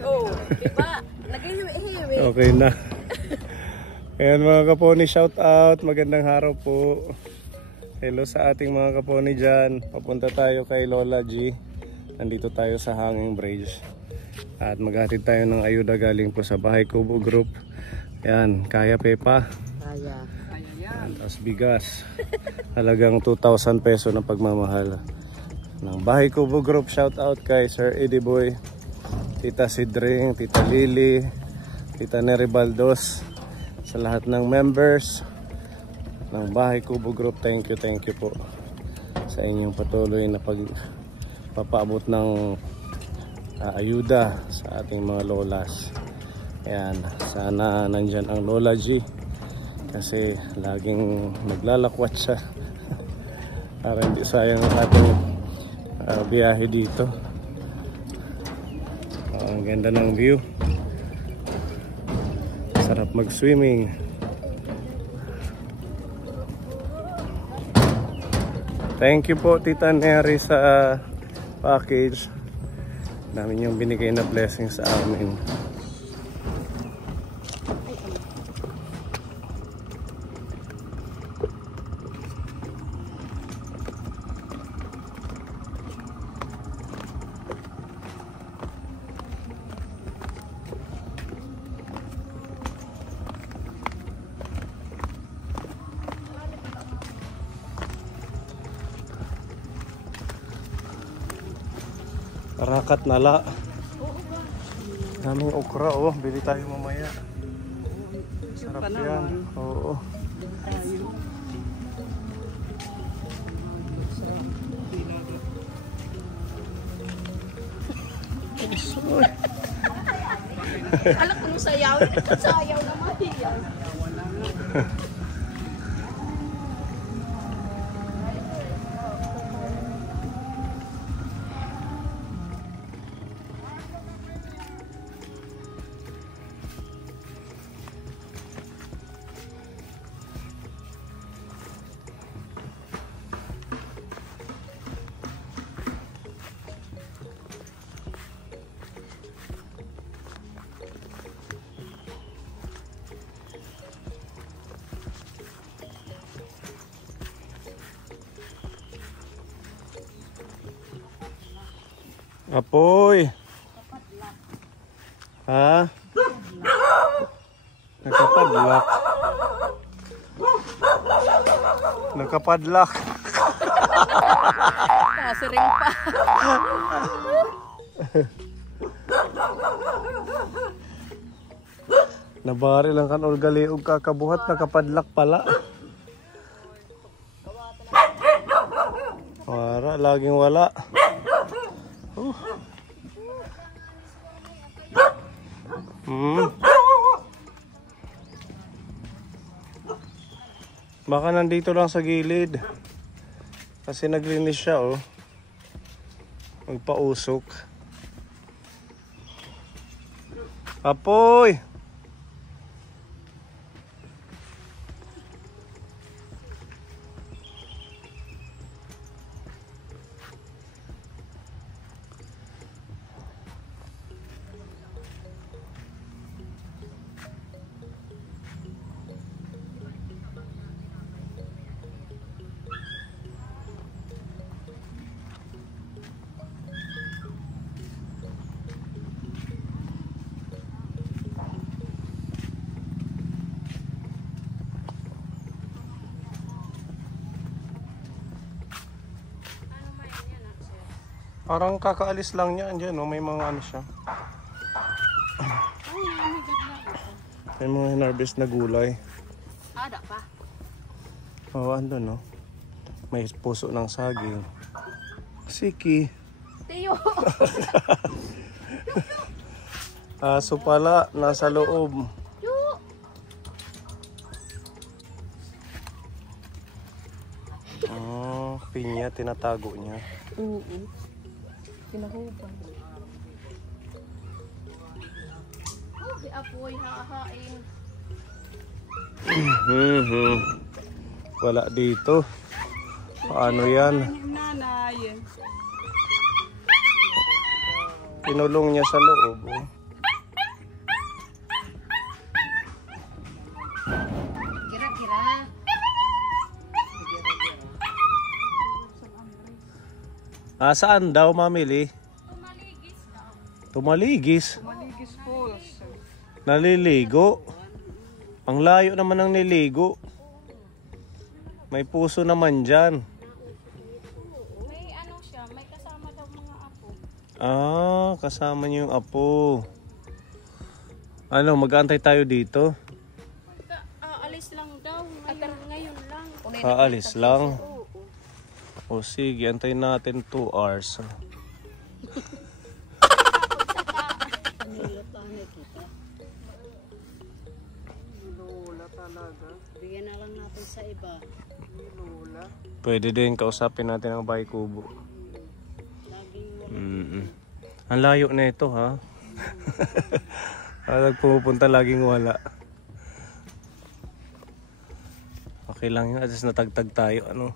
Oh, diba? Nag-hiwi-hiwi. Okay na. Ayan mga kaponi, shout out. Magandang araw po. Hello sa ating mga kaponi dyan. Papunta tayo kay Lola G. Nandito tayo sa Hanging Bridge. At maghatid tayo ng ayuda galing po sa Bahay Kubo Group. Ayan, kaya Pepa. Kaya. Kaya yan. Tapos bigas. Halagang 2,000 peso na pagmamahal. Ng Bahay Kubo Group, shout out kay Sir Eddie Boy, Tita Sidring, Tita Lily, Tita Neri Baldos, sa lahat ng members ng Bahay Kubo Group. Thank you po sa inyong patuloy na pagpapaabot ng ayuda sa ating mga lolas. Ayan, sana nandyan ang Lola G kasi laging naglalakwat siya para hindi sayang ang ating biyahe dito. Ang ganda ng view, sarap mag-swimming. Thank you po Tita Neri sa package. Dami niyong binigay na blessing sa amin. Rakat nala. Daming okra oh, bili tayo mamaya. Sarap yan. Oo. Alam ko nung sayaw. Sayaw naman yan. Apoy. Ha? Nakapadlak. Nakapadlak. Kasiring pa. Nabari lang kan ulgali ug kakabuhat, nakapadlak pala. Wala, laging wala. Baka nandito lang sa gilid kasi naglinis siya oh, magpausok. Apoy! Parang kakaalis lang niya, andyan no? May mga ano siya. May mga hinarvest na gulay. Ada pa. Oo, andun no? May puso ng saging. Siki. Tiyo. Aso pala, nasa loob. Oh, pinya, tinatago niya. Kinahuban. Di apoy, hakain. Wala dito. Paano yan? Kinulong niya sa loob. Oh. Kira-kira. Saan daw mamili? Tumaligis. Maligis Falls. Naliligo. Ang layo naman ng niligo. May puso naman dyan. May ano siya, may kasama daw mga apo. Kasama niyo yung apo. Ano, mag-aantay tayo dito? Aalis lang daw, ngayon lang. Aalis lang. O sige, antayin natin 2 hours. Lola talaga. Bigyan na lang natin sa iba. Lola. Pwede din kausapin natin ang Bahay Kubo. Ang layo na ito, ha? Parang pumupunta laging wala. Okay lang yun. At least natagtag tayo. Ano?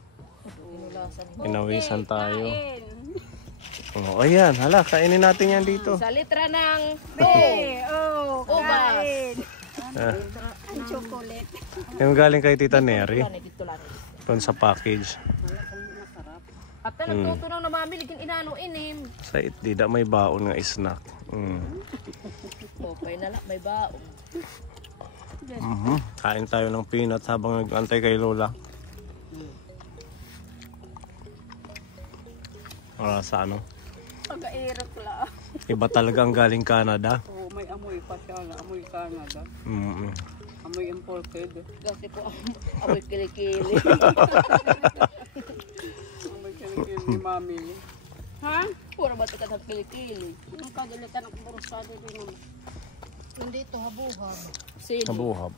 Inawisan tayo. Oh, ayan. Hala, kainin natin yan dito. Sa litra ng B. Ubas. Ang chocolate. Yung galing kay Tita Neri. Doon sa package. At nagtutunaw na mamili, inano inin. Sa itdida may baon nga snack. Okay na lang, may baong. Kain tayo ng peanut habang nag-antay kay Lola. Sa ano? Pag-airap lang. Iba talaga ang galing Canada. Oo, may amoy pa siya na amoy Canada. Amoy imported. Kasi po, amoy kilikili. Amoy kinikil ni Mami. Ha? Pura ba ito ka ng kilikili? Ang kagalitan ng burusado din naman. Hindi ito, habuhab. Sili. Nabuhab.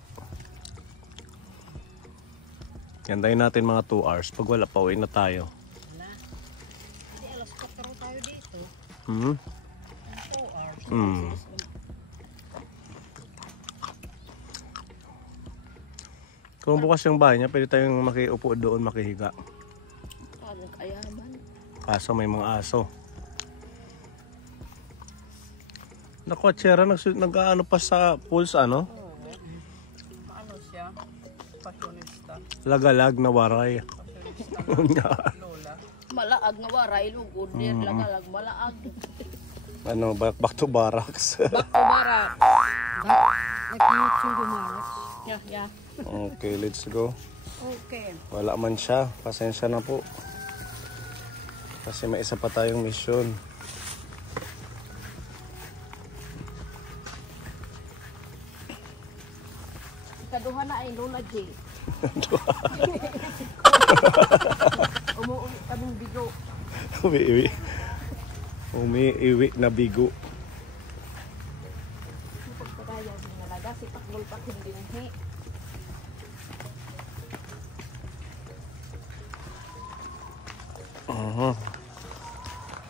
Yantayin natin mga 2 hours. Pag wala pa, uwi na tayo. Hindi, alas 4 tayo dito. 2 hours. Kung bukas yung bahay niya, pwede tayong makiupo doon, makihiga. Parang kayaman. Kaso may mga aso. Nakuatsera, nag-ano pa sa pools, ano? Ano siya? Fashionista. Lagalag na waray. Lola. Malaag nga waray, lugod din. Lagalag, malaag. Ano, back to barracks. Barak. Nag-YouTube gumaras. Yeah. Okay, let's go. Okay. Wala man siya. Pasensya na po. Kasi may isa pa tayong mission. Ikaduha na ay Lola J. Umuwi kaming bigo. Umiiwi na bigo. Pagpagaya din nalaga. Si Takbol pa hindi nahi.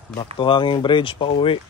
Back to Hanging Bridge pa uwi.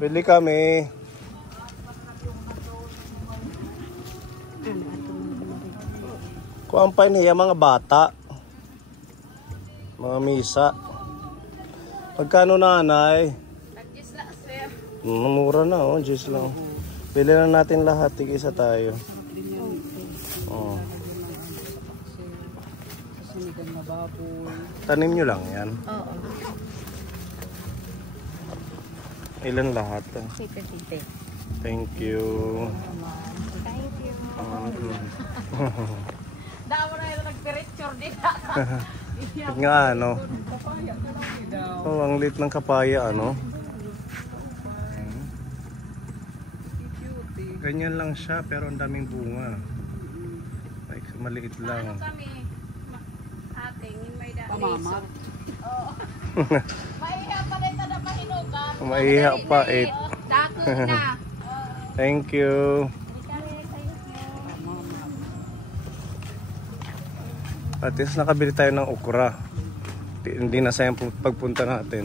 Pabili kami. Kuhaan pa niya mga bata. Mga misa. Pagkano nanay? Nag-gis na sir. Mura na, oh, just lang. Bili na natin lahat, tig-isa tayo. Oh. Sinigang na baboy. Tanim nyo lang yan. Oo. Ilan lahat? Site. Thank you. Thank you. Damo na yung nag-picture din. Bakit nga ano? Papaya, kalaki daw. Oh, ang lit ng kapaya ano? Cutie. Ganyan lang siya pero ang daming bunga. Like, maliit lang. Kami, ating, may da. Pamama. Oo. Maiha pa rin na pahinugan. Maiha pa eh. Dako na. Thank you. At least nakabili tayo ng okra. Hindi na sayang pagpunta natin.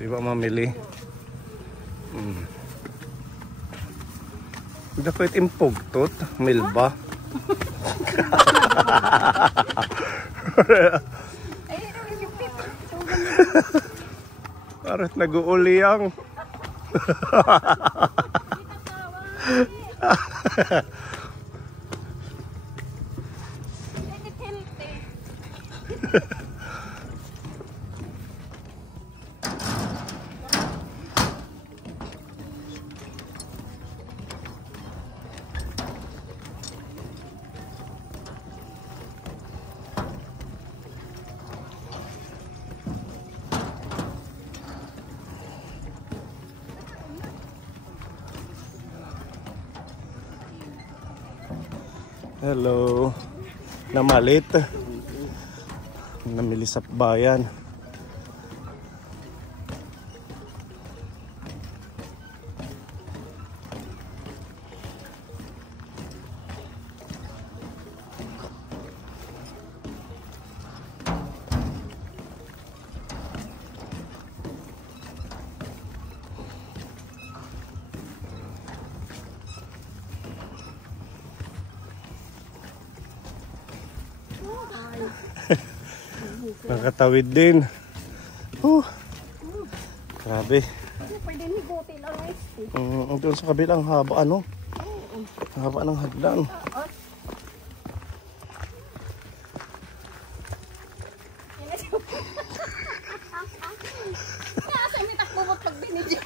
Di ba mamili? Hindi ko itimpog tot. Milba. Parang nag-uuliyang. Hello. Namalit. Namili sa bayan. Nakatawid din. Grabe. Pwede higutin ang ice tea. Doon sa kabilang haba ano? Haba ng hadlang. Nasa may takbubot pag binidyo.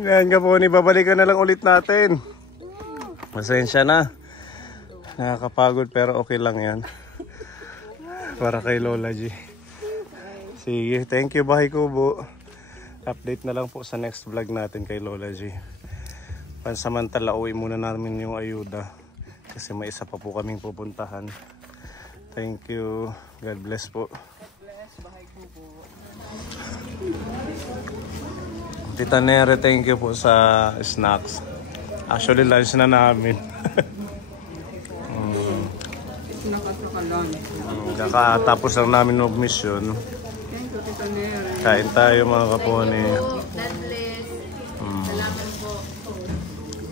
Ngayon ka po, babalikan na lang ulit natin. Pasensya na. Nakakapagod pero okay lang yan. Para kay Lola G. Sige, thank you Bahay Kubo. Update na lang po sa next vlog natin kay Lola G. Pansamantala uwi muna namin yung ayuda. Kasi may isa pa po kaming pupuntahan. Thank you. God bless po. Bahay Kubo. Tita Nere, thank you po sa snacks. Actually, lunch na namin. Nakasaka lang. Kakatapos lang namin ng mission. Thank you, Tita Nere. Kain tayo mga kapone. God bless. Salamat po.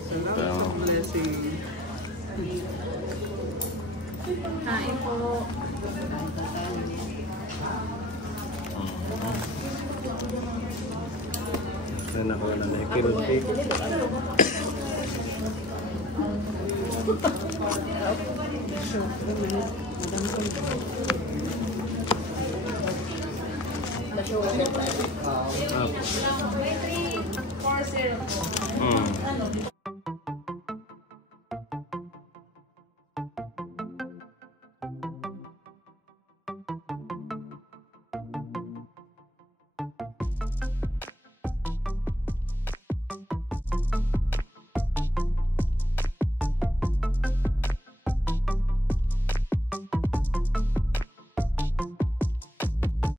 Salamat sa blessing. Kain po. Nakuha na may kinuntik.